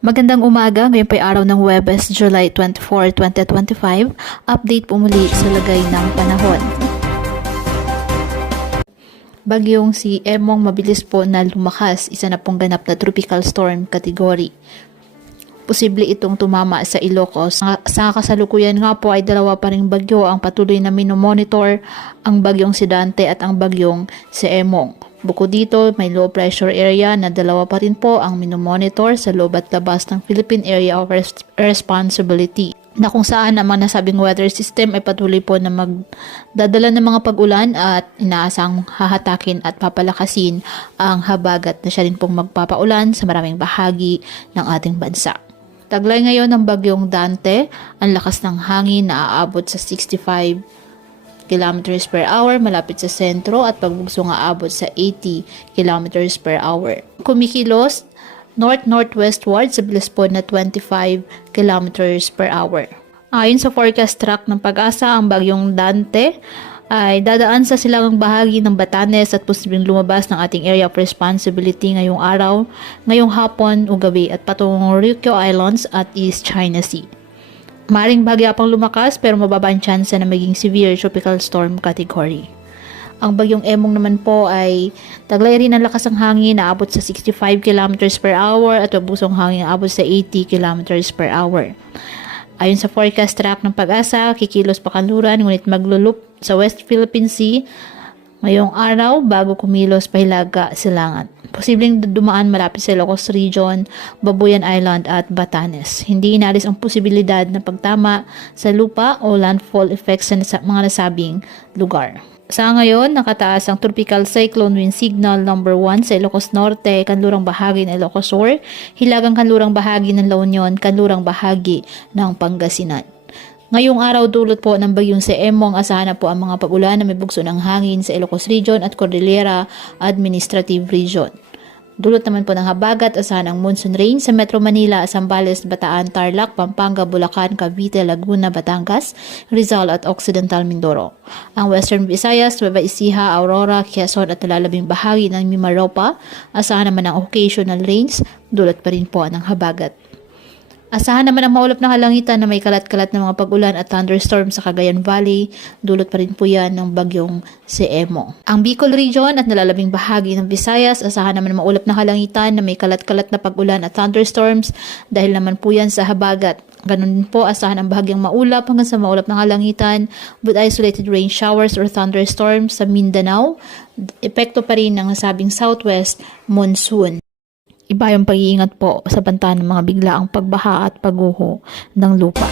Magandang umaga, ngayon po ay araw ng Huwebes, July 24, 2025. Update po muli sa lagay ng panahon. Bagyong si Emong mabilis po na lumakas, isa na pong ganap na tropical storm category. Posible itong tumama sa Ilocos. Sa kasalukuyan nga po ay dalawa pa ring bagyo ang patuloy na minomonitor, ang bagyong si Dante at ang bagyong si Emong. Bukod dito, may low pressure area na dalawa pa rin po ang minomonitor sa loob at labas ng Philippine Area of Responsibility, na kung saan ang mga nasabing weather system ay patuloy po na magdadala ng mga pag-ulan at inaasang hahatakin at papalakasin ang habagat na siya rin pong magpapaulan sa maraming bahagi ng ating bansa. Taglay ngayon ng bagyong Dante, ang lakas ng hangin na aabot sa 65 kilometers per hour malapit sa sentro at pagbugso nga aabot sa 80 kilometers per hour. Kumikilos north-northwestward sa bilis po na 25 kilometers per hour. Ayon sa forecast track ng Pag-asa, ang bagyong Dante ay dadaan sa silangang bahagi ng Batanes at posibleng lumabas ng ating area of responsibility ngayong araw, ngayong hapon o gabi at patungong Ryukyu Islands at East China Sea. Maring bahagya pang lumakas pero mababa ang tsansa na maging severe tropical storm category. Ang bagyong Emong naman po ay taglay rin ang lakas ng hangin na abot sa 65 km per hour at mabusong hangin na abot sa 80 km per hour. Ayon sa forecast track ng Pag-asa, kikilos pa kanluran ngunit maglulup sa West Philippine Sea ngayong araw bago kumilos pa Hilaga Silangan. Posibleng dumaan malapit sa Ilocos Region, Babuyan Island at Batanes. Hindi inalis ang posibilidad na pagtama sa lupa o landfall effects sa mga nasabing lugar. Sa ngayon, nakataas ang Tropical Cyclone Wind Signal number 1 sa Ilocos Norte, kanlurang bahagi ng Ilocos Sur, hilagang kanlurang bahagi ng La Union, kanlurang bahagi ng Pangasinan. Ngayong araw dulot po ng bagyong si Emong, asahan na po ang mga pag-ulan na may bugso ng hangin sa Ilocos Region at Cordillera Administrative Region. Dulot naman po ng habagat, asahan ang monsoon rain sa Metro Manila, Zambales, Bataan, Tarlac, Pampanga, Bulacan, Cavite, Laguna, Batangas, Rizal at Occidental Mindoro. Ang Western Visayas, Nueva Ecija, Aurora, Quezon at nalalabing bahagi ng Mimaropa, asahan naman ang occasional rains, dulot pa rin po ng habagat. Asahan naman ang maulap na kalangitan na may kalat-kalat na mga pag-ulan at thunderstorm sa Cagayan Valley. Dulot pa rin po yan ng bagyong si Emong. Ang Bicol Region at nalalabing bahagi ng Visayas, asahan naman ang maulap na kalangitan na may kalat-kalat na pag-ulan at thunderstorms dahil naman po yan sa habagat. Ganun din po, asahan ang bahagyang maulap hanggang sa maulap na kalangitan with isolated rain showers or thunderstorms sa Mindanao. Epekto pa rin ng nasabing southwest monsoon. Iba yung pag-iingat po sa banta ng mga biglaang pagbaha at pagguho ng lupa.